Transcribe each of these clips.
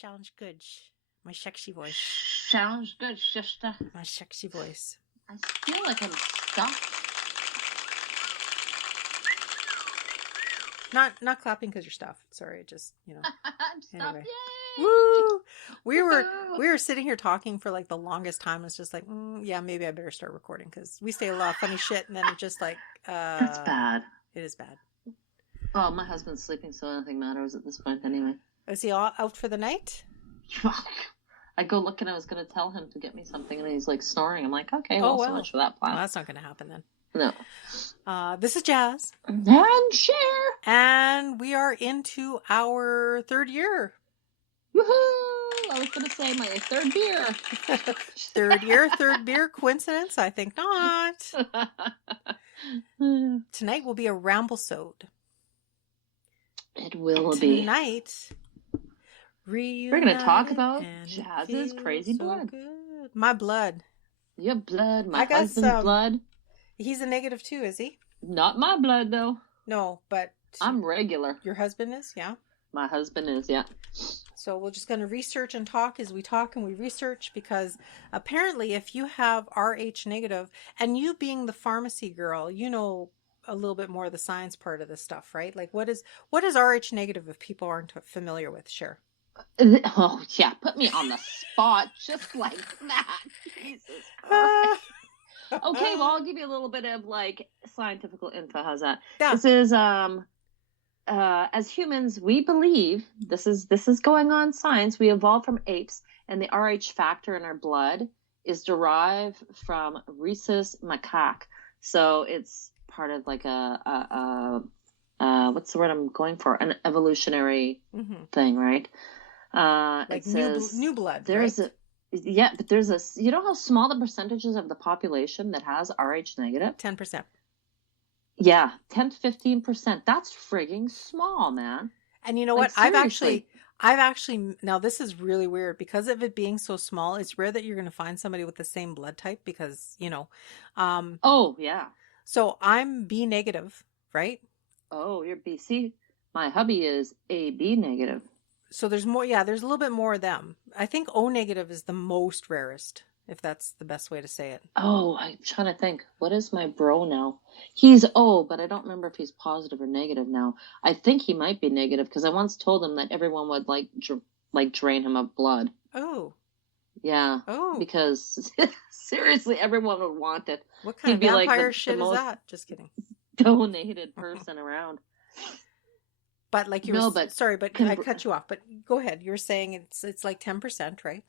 Sounds good. My sexy voice. Sounds good, sister. My sexy voice. I feel like I'm stuck. Not clapping because you're stuffed. Sorry, just I'm stuck. Anyway. Yay! Woo! We were sitting here talking for like the longest time. It's just like, yeah, maybe I better start recording because we say a lot of funny shit, and then it's just like, That's bad. It is bad. Oh, my husband's sleeping, so nothing matters at this point anyway. Is he out for the night? I go look and I was going to tell him to get me something, and he's like snoring. I'm like, okay, well, so much for that plan. Well, that's not going to happen then. No. This is Jazz. And Cher. And we are into our third year. Woohoo! I was going to say my third beer. Third beer. Coincidence? I think not. Tonight will be a Ramblesode. It will be. Tonight, we're going to talk about Jazz's crazy blood. Good. My blood. Your blood. My husband's blood. He's a negative too, is he? Not my blood, though. No, but... I'm regular. Your husband is, yeah? My husband is, yeah. So we're just going to research and talk as we talk and we research, because apparently if you have Rh negative, and you being the pharmacy girl, you know a little bit more of the science part of this stuff, right? Like what is Rh negative if people aren't familiar with? Cher. Oh, yeah. Put me on the spot just like that. Jesus Christ. Okay, well, I'll give you a little bit of like scientific info. How's that? Yeah. This is as humans, we believe this is going on science. We evolved from apes, and the Rh factor in our blood is derived from rhesus macaque. So it's part of like a what's the word I'm going for? An evolutionary thing, right? Like it says new blood. There's right? But there's you know how small the percentages of the population that has Rh negative? 10%. Yeah, 10 to 15%. That's frigging small, man. And you know what? I've actually, now this is really weird because of it being so small. It's rare that you're going to find somebody with the same blood type because, oh, yeah. So I'm B negative, right? Oh, you're B. See, my hubby is AB negative. So there's more, there's a little bit more of them. I think O negative is the most rarest, if that's the best way to say it. Oh, I'm trying to think. What is my bro now? He's O, but I don't remember if he's positive or negative now. I think he might be negative because I once told him that everyone would like drain him of blood. Oh. Yeah. Oh. Because seriously, everyone would want it. What kind of vampire shit is that? Just kidding. Donated person around. But like you were, sorry, but I cut you off. But go ahead. You were saying it's like 10%, right?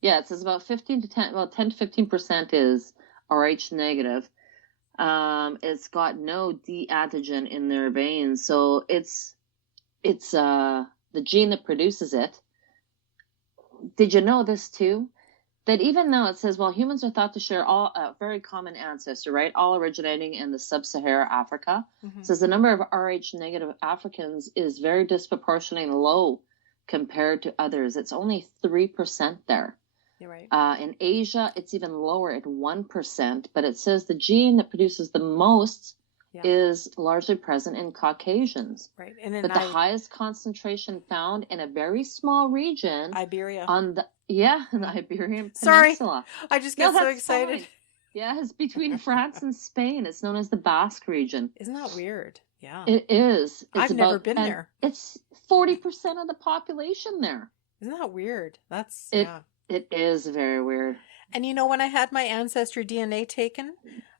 Yeah, it says about 10 to 15% is Rh negative. It's got no D antigen in their veins, so it's the gene that produces it. Did you know this too? That even though it says, well, humans are thought to share a very common ancestor, right? All originating in the sub-Saharan Africa. It says the number of Rh negative Africans is very disproportionately low compared to others. It's only 3% there. You're right. In Asia, it's even lower at 1%, but it says the gene that produces the most is largely present in Caucasians. Right. But the highest concentration found in a very small region. Iberia. In the Iberian Peninsula. Sorry, I just get so excited. Fine. Yeah, it's between France and Spain. It's known as the Basque region. Isn't that weird? Yeah. It is. I've never been there. It's 40% of the population there. Isn't that weird? It is very weird. And when I had my ancestry DNA taken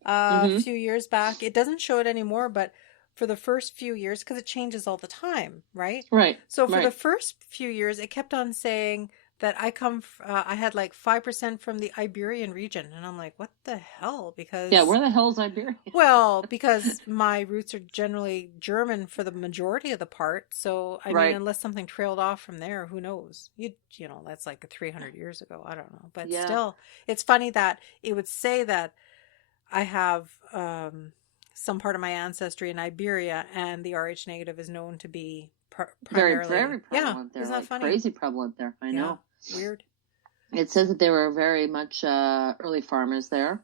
a few years back, it doesn't show it anymore, but for the first few years, because it changes all the time, right? Right. So for the first few years, it kept on saying that I had like 5% from the Iberian region. And I'm like, what the hell? Because where the hell is Iberia? Well, because my roots are generally German for the majority of the part. So, I mean, unless something trailed off from there, who knows? That's like 300 years ago. I don't know. But still, it's funny that it would say that I have some part of my ancestry in Iberia, and the Rh negative is known to be primarily. Very, very prevalent there. Isn't that funny? Crazy prevalent there. I know. Weird. It says that they were very much early farmers there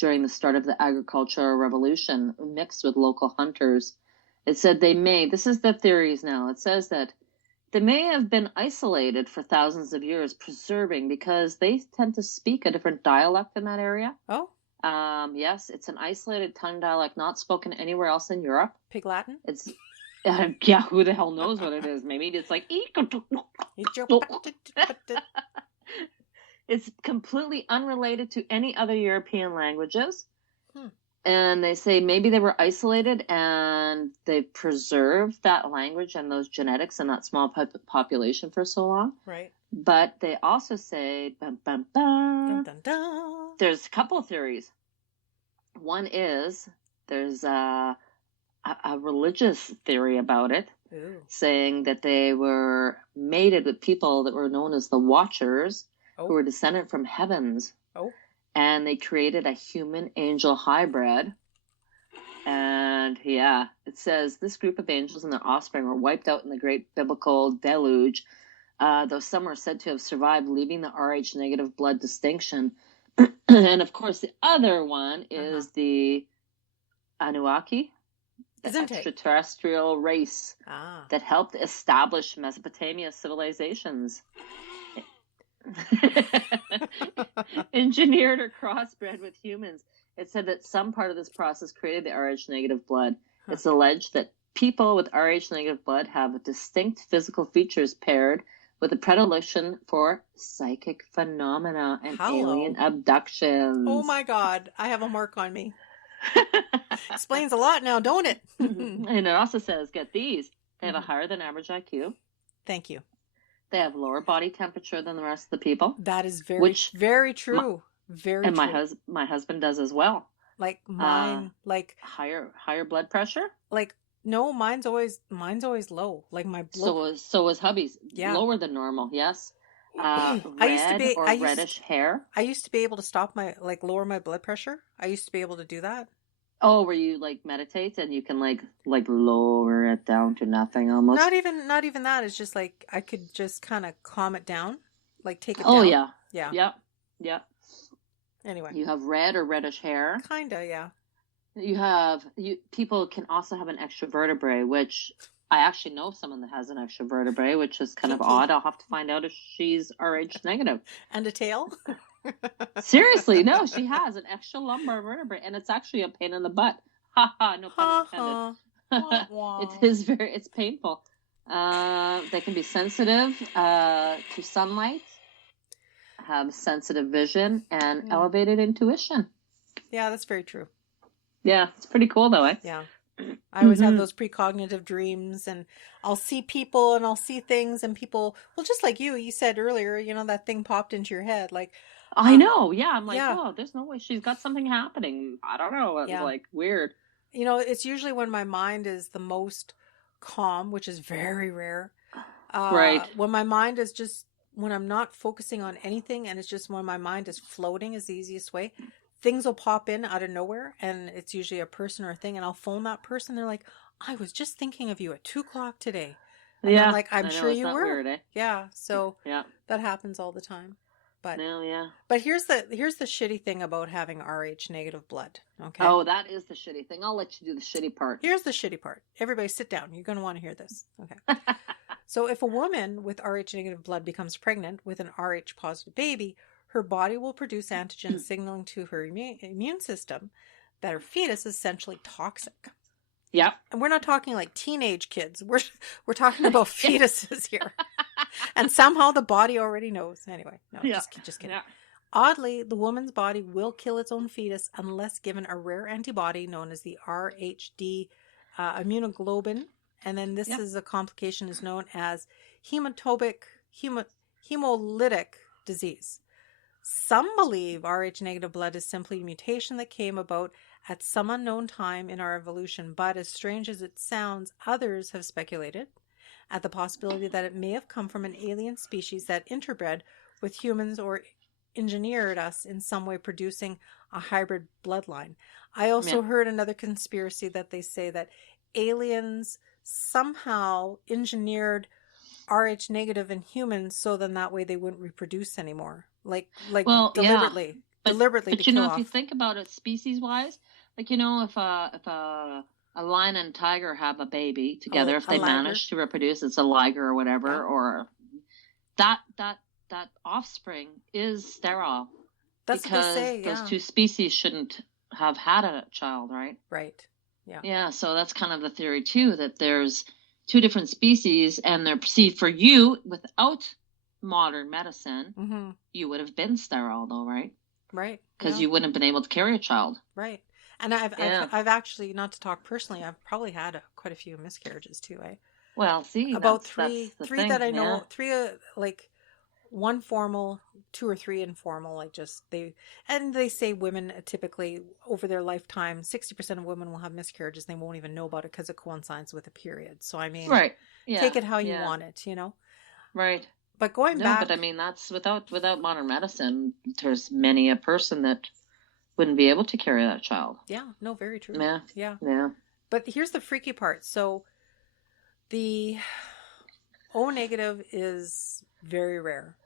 during the start of the agricultural revolution, mixed with local hunters. It said this is the theories now. It says that They may have been isolated for thousands of years, preserving, because they tend to speak a different dialect in that area. Oh. Yes, it's an isolated tongue dialect not spoken anywhere else in Europe. Pig Latin? It's, yeah, who the hell knows what it is? Maybe it's like... It's completely unrelated to any other European languages. And they say maybe they were isolated and they preserved that language and those genetics in that small population for so long. Right. But they also say, bum, bum, bum, dun, dun, dun. There's a couple of theories. One is there's a religious theory about it, saying that they were mated with people that were known as the Watchers, who were descended from heavens. And they created a human-angel hybrid. And, yeah, it says this group of angels and their offspring were wiped out in the great biblical deluge, though some are said to have survived, leaving the Rh-negative blood distinction. And, of course, the other one is the Anunnaki, the extraterrestrial race that helped establish Mesopotamia civilizations. Engineered or crossbred with humans. It said that some part of this process created the Rh-negative blood. It's alleged that people with Rh-negative blood have distinct physical features paired with a predilection for psychic phenomena and alien abductions. Oh my God, I have a mark on me. Explains a lot now, don't it? And it also says, get these, they have a higher than average IQ. Thank you. They have lower body temperature than the rest of the people. That is very true. Very and true. My husband does as well. Like mine, like higher blood pressure. Like no, mine's always low. Like my blood. So is hubby's. Yeah. Lower than reddish hair. I used to be able to lower my blood pressure. I used to be able to do that. Oh, where you like meditate and you can like lower it down to nothing almost. Not even that. It's just like I could just kind of calm it down, like take it down. Oh yeah. Yep. Anyway, you have red or reddish hair. Kinda, yeah. People can also have an extra vertebrae, which I actually know someone that has an extra vertebrae, which is kind of odd. I'll have to find out if she's Rh-negative. And a tail. Seriously, no, she has an extra lumbar vertebrae, and it's actually a pain in the butt. Ha ha, no pun intended. It's painful. They can be sensitive to sunlight, have sensitive vision, and elevated intuition. Yeah, that's very true. Yeah, it's pretty cool though, eh? Yeah. I always have those precognitive dreams, and I'll see people and I'll see things, and people, well, just like you said earlier, that thing popped into your head. Like, I know. Yeah. I'm like, oh, there's no way she's got something happening. I don't know. It's like weird. It's usually when my mind is the most calm, which is very rare. Right. When my mind is just, when I'm not focusing on anything, and it's just when my mind is floating is the easiest way. Things will pop in out of nowhere, and it's usually a person or a thing, and I'll phone that person. They're like, I was just thinking of you at 2:00 today. And I'm like, I'm sure you were. Weird, eh? Yeah. So that happens all the time. But yeah. But here's the shitty thing about having Rh-negative blood. Okay. Oh, that is the shitty thing. I'll let you do the shitty part. Here's the shitty part. Everybody sit down. You're going to want to hear this. Okay. So if a woman with Rh-negative blood becomes pregnant with an Rh-positive baby, her body will produce antigens signaling to her immune system that her fetus is essentially toxic. Yeah. And we're not talking like teenage kids. We're talking about fetuses here. And somehow the body already knows. Anyway, no, just kidding. Yeah. Oddly, the woman's body will kill its own fetus unless given a rare antibody known as the RHD immunoglobulin. And then this is a complication is known as hemolytic disease. Some believe Rh-negative blood is simply a mutation that came about at some unknown time in our evolution, but as strange as it sounds, others have speculated at the possibility that it may have come from an alien species that interbred with humans or engineered us in some way, producing a hybrid bloodline. I also heard another conspiracy that they say that aliens somehow engineered Rh-negative in humans so then that way they wouldn't reproduce anymore. Deliberately. But if you think about it species wise, like, if a a lion and tiger have a baby together if they manage to reproduce. It's a liger or whatever, or that offspring is sterile. That's because what they say, those two species shouldn't have had a child, right? Right. Yeah. Yeah, so that's kind of the theory too, that there's two different species, and they're perceived for you without modern medicine. You would have been sterile, though, right? Right. Because you wouldn't have been able to carry a child. Right. And I've actually, not to talk personally, I've probably had quite a few miscarriages too. Well, see, about three that I know, three like one formal, 2 or 3 informal. Like they say women typically over their lifetime, 60% of women will have miscarriages. They won't even know about it because it coincides with a period. So I mean, right? Yeah. Take it how you want it, Right. But going back, but I mean, that's without modern medicine. There's many a person that wouldn't be able to carry that child. Yeah, no, very true. Yeah. But here's the freaky part. So the O negative is very rare.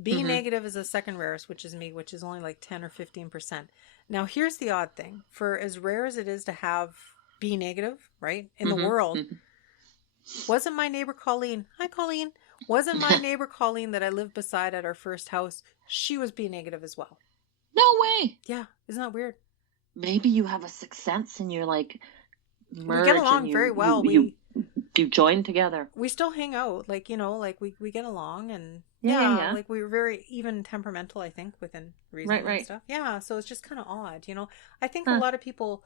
B negative is the second rarest, which is me, which is only like 10 or 15%. Now, here's the odd thing. For as rare as it is to have B negative, right, in the world, wasn't my neighbor Colleen, hi Colleen, wasn't my neighbor Colleen that I lived beside at our first house, she was B negative as well. No way. Yeah, isn't that weird? Maybe you have a sixth sense and you're like merge. We get along very well. You join together. We still hang out, like we get along, and like we were very even temperamental, I think, within reason and stuff. Yeah, so it's just kind of odd, I think a lot of people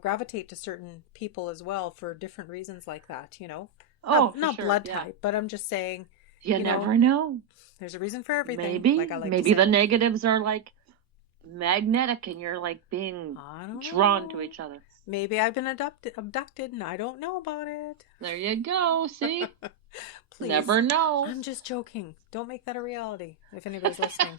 gravitate to certain people as well for different reasons like that, not sure. Blood type, but I'm just saying. You never know. There's a reason for everything. Maybe, like I like maybe the negatives are like magnetic, and you're like being drawn to each other. Maybe I've been abducted, and I don't know about it. There you go. See, please, never know. I'm just joking. Don't make that a reality. If anybody's listening,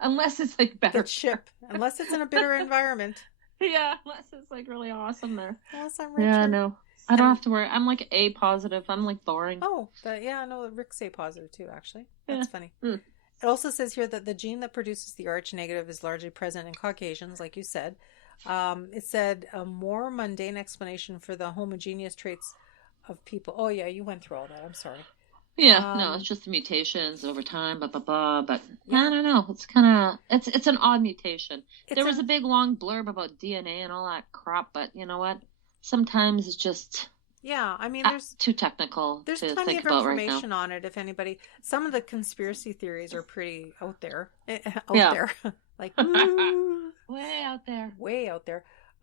unless it's like better ship, unless it's in a bitter environment. Yeah, unless it's like really awesome there. Unless I'm Richard. Yeah, no. I don't have to worry. I'm like A positive. I'm like boring. Oh, no, Rick's A positive too, actually. That's funny. It also says here that the gene that produces the Rh negative is largely present in Caucasians, like you said. It said a more mundane explanation for the homogeneous traits of people. Oh, yeah, you went through all that. I'm sorry. Yeah, no, it's just the mutations over time, blah, blah, blah. But I don't know. It's kind of, it's an odd mutation. There was a big long blurb about DNA and all that crap, but you know what? Sometimes it's just I mean, there's too technical. There's to plenty think of about information right on it. If anybody, some of the conspiracy theories are pretty out there. Like way out there.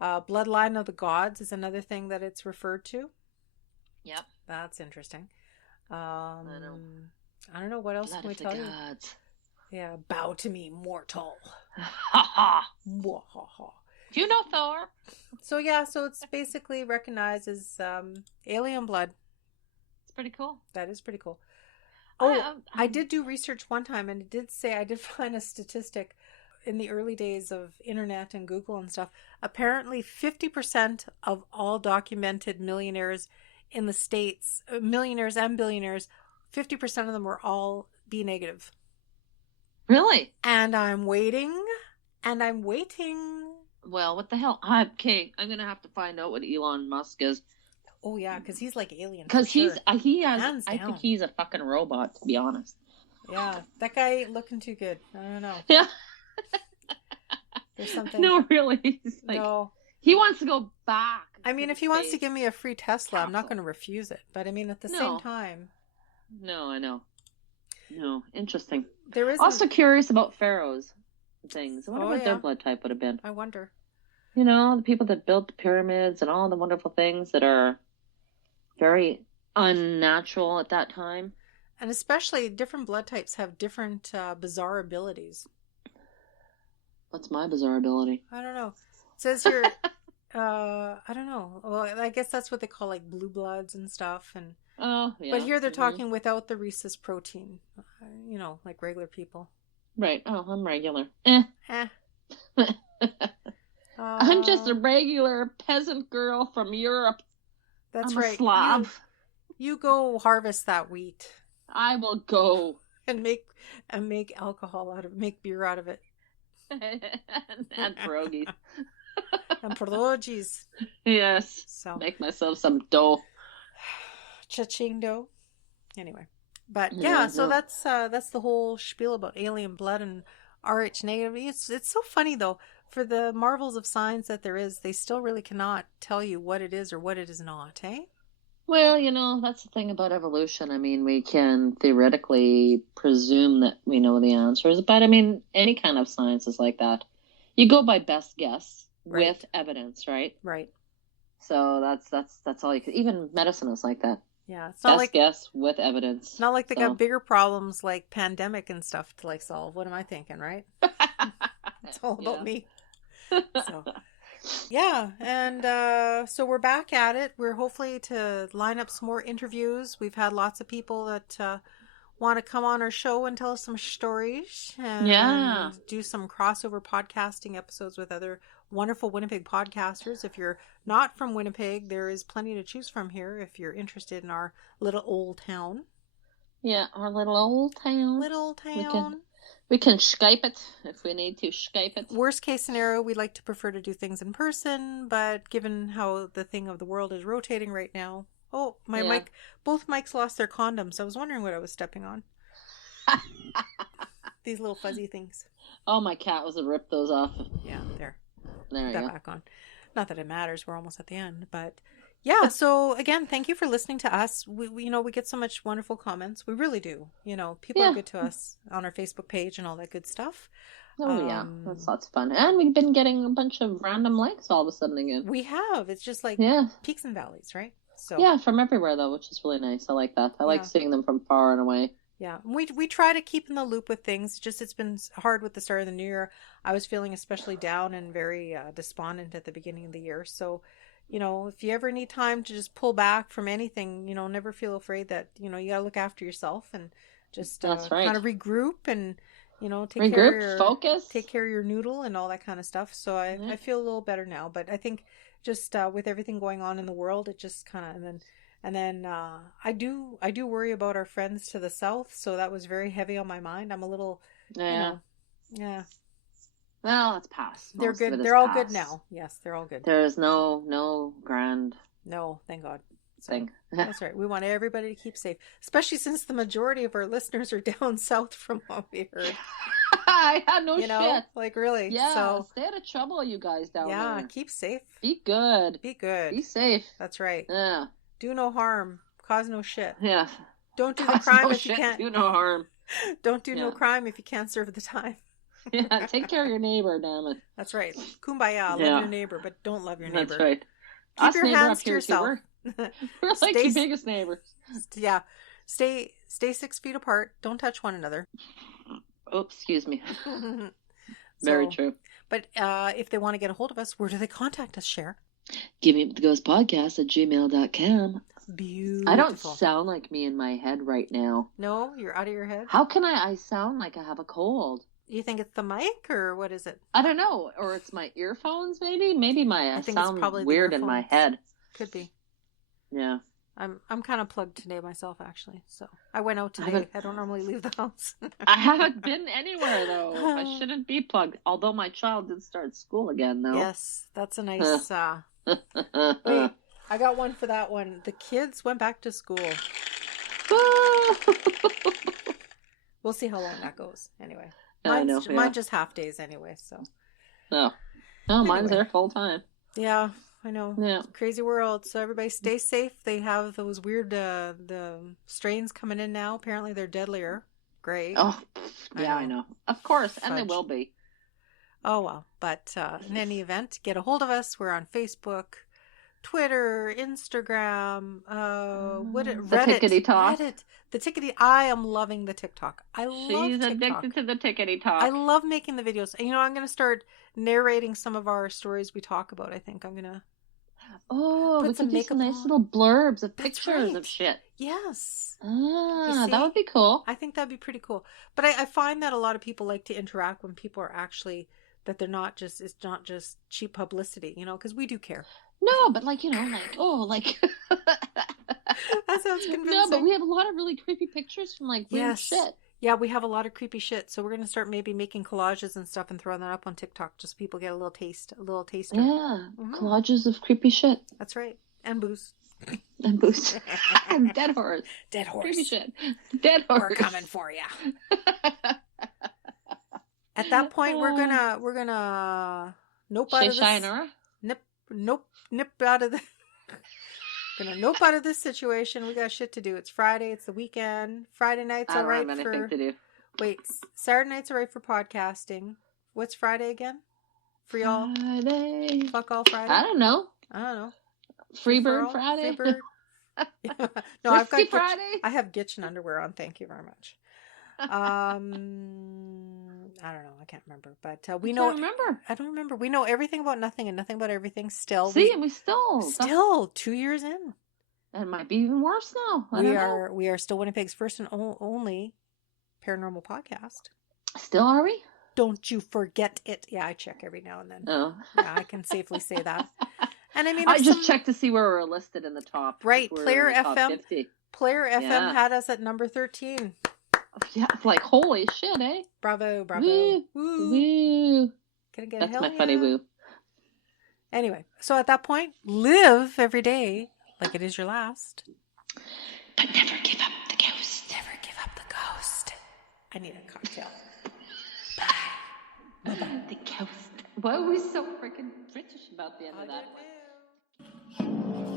Bloodline of the gods is another thing that it's referred to. Yep, that's interesting. I don't know what else can we tell you. Yeah, bow to me, mortal. Ha ha. Do you know Thor? So it's basically recognized as alien blood. It's pretty cool. That is pretty cool. Oh, I did do research one time, and it did say, I did find a statistic in the early days of internet and Google and stuff. Apparently 50% of all documented millionaires in the States, millionaires and billionaires, 50% of them were all B negative. Really? And I'm waiting. Well, what the hell? Okay, I'm gonna have to find out what Elon Musk is. Oh yeah, because he's like alien. Because he has. I think he's a fucking robot, to be honest. Yeah, that guy looking too good. I don't know. Yeah. There's something. No, really. No. He wants to go back. I mean, if he wants to give me a free Tesla, I'm not going to refuse it. But I mean, at the same time. No, I know. No, interesting. There is also curious about pharaohs. Things. I wonder what their blood type would have been. I wonder. The people that built the pyramids and all the wonderful things that are very unnatural at that time. And especially different blood types have different bizarre abilities. What's my bizarre ability? I don't know. It says here, I don't know. Well, I guess that's what they call like blue bloods and stuff. And but here they're talking without the rhesus protein. Like regular people. Right. Oh, I'm regular. I'm just a regular peasant girl from Europe. That's I'm right. A Slav. You go harvest that wheat. I will go and make alcohol make beer out of it. and pierogies. And porlogis. Yes. So make myself some dough. Cha-ching dough. Anyway. But yeah, so that's the whole spiel about alien blood and Rh negative. It's so funny though. For the marvels of science that there is, they still really cannot tell you what it is or what it is not, eh? Well, that's the thing about evolution. I mean, we can theoretically presume that we know the answers, but I mean, any kind of science is like that. You go by best guess with evidence, right? Right. So that's all you can. Even medicine is like that. Yeah, it's not best guess with evidence. Not like they got bigger problems like pandemic and stuff to solve. What am I thinking, right? It's all about me. So yeah, and so we're back at it. We're hopefully to line up some more interviews. We've had lots of people that want to come on our show and tell us some stories and do some crossover podcasting episodes with other wonderful Winnipeg podcasters. If you're not from Winnipeg, there is plenty to choose from here if you're interested in our little old town. Yeah, our little old town. Little town. We can Skype it if we need to Skype it. Worst case scenario, we like to prefer to do things in person, but given how the thing of the world is rotating right now. Oh, my mic. Both mics lost their condoms. I was wondering what I was stepping on. These little fuzzy things. Oh, my cat was to rip those off. Yeah, there. There you go. Back on. Not that it matters. We're almost at the end, but yeah. So again, thank you for listening to us. We we get so much wonderful comments. We really do. People are good to us on our Facebook page and all that good stuff. Oh yeah, that's lots of fun. And we've been getting a bunch of random likes all of a sudden again. We have. It's just like peaks and valleys, right? So yeah, from everywhere though, which is really nice. I like that. I like seeing them from far and away. Yeah, we try to keep in the loop with things. Just it's been hard with the start of the new year. I was feeling especially down and very despondent at the beginning of the year. So, if you ever need time to just pull back from anything, never feel afraid that, you got to look after yourself and just kind of regroup and, take care of your noodle and all that kind of stuff. So I feel a little better now. But I think just with everything going on in the world, it just kind of, and then I do worry about our friends to the south. So that was very heavy on my mind. I'm a little, yeah. Well, it's past. They're good. They're all good now. Yes, they're all good. There is no grand. No, thank God. Thing. That's right. We want everybody to keep safe, especially since the majority of our listeners are down south from what we heard. I had no shit. Like really. Yeah. So, stay out of trouble, you guys down there. Yeah. Keep safe. Be good. Be good. Be safe. That's right. Yeah. Do no harm. Cause no shit. Yeah. Don't do the crime if you can't. Do no harm. Don't do no crime if you can't serve the time. Yeah. Take care of your neighbor, damn it. That's right. Kumbaya. Love your neighbor, but don't love your neighbor. That's right. Keep your hands to yourself. We're like your biggest neighbors. Yeah. Stay 6 feet apart. Don't touch one another. Oh, excuse me. Very true. But if they want to get a hold of us, where do they contact us, Cher? Givinguptheghostpodcast@gmail.com. Beautiful. I don't sound like me in my head right now. No? You're out of your head? How can I sound like I have a cold? You think it's the mic, or what is it? I don't know. Or it's my earphones, maybe? Maybe I sound weird in my head. Could be. Yeah. I'm kind of plugged today myself, actually. So I went out today. I don't normally leave the house. I haven't been anywhere, though. I shouldn't be plugged. Although my child did start school again, though. Yes, that's a nice... Wait, I got one for that one. The kids went back to school. We'll see how long that goes. Anyway. Mine's just half days anyway, so. No, mine's there full time. Yeah, I know. Yeah. It's a crazy world. So everybody stay safe. They have those weird the strains coming in now. Apparently they're deadlier. Great. Oh, yeah, I know. Of course, Fudge. And they will be. Oh, well. But in any event, get a hold of us. We're on Facebook, Twitter, Instagram, Reddit. Tickety talk. Reddit. The tickety. I am loving the TikTok. She's addicted to the tickety talk. I love making the videos. I'm going to start narrating some of our stories we talk about. I think I'm going to. Oh, we can do some nice little blurbs of pictures of shit. Yes. That would be cool. I think that'd be pretty cool. But I find that a lot of people like to interact when people are actually, that they're not just, it's not just cheap publicity, because we do care. No, but that sounds convincing. No, but we have a lot of really creepy pictures from weird shit. Yeah, we have a lot of creepy shit, so we're gonna start maybe making collages and stuff and throwing that up on TikTok, just so people get a little taster. Yeah, collages of creepy shit. That's right, and booze. And booze. And dead horse. Dead horse. Creepy shit. Dead horse. We're coming for you. At that point, we're gonna nope out of this. Nip out of the. Gonna nope out of this situation. We got shit to do. It's Friday. It's the weekend. Friday nights are right for. To do. Wait, Saturday nights are right for podcasting. What's Friday again? For y'all? Friday. Fuck all Friday. I don't know. Freebird Friday. Freebird. No, I've got Friday. I have Gitchin underwear on. Thank you very much. I don't know. I can't remember, but we know. I don't remember. We know everything about nothing and nothing about everything. Still, we still 2 years in. It might be even worse now. We are still Winnipeg's first and only paranormal podcast. Still, are we? Don't you forget it. Yeah, I check every now and then. Oh, yeah, I can safely say that. And I mean, I just checked to see where we're listed in the top. Right, Player FM. Player FM had us at number 13. Yeah, it's like, holy shit, eh? Bravo. Woo. Woo. Gonna get That's my funny woo. Anyway, so at that point, live every day like it is your last. But never give up the ghost. Never give up the ghost. I need a cocktail. Bye. The ghost. Why are we so freaking British about the end of that one?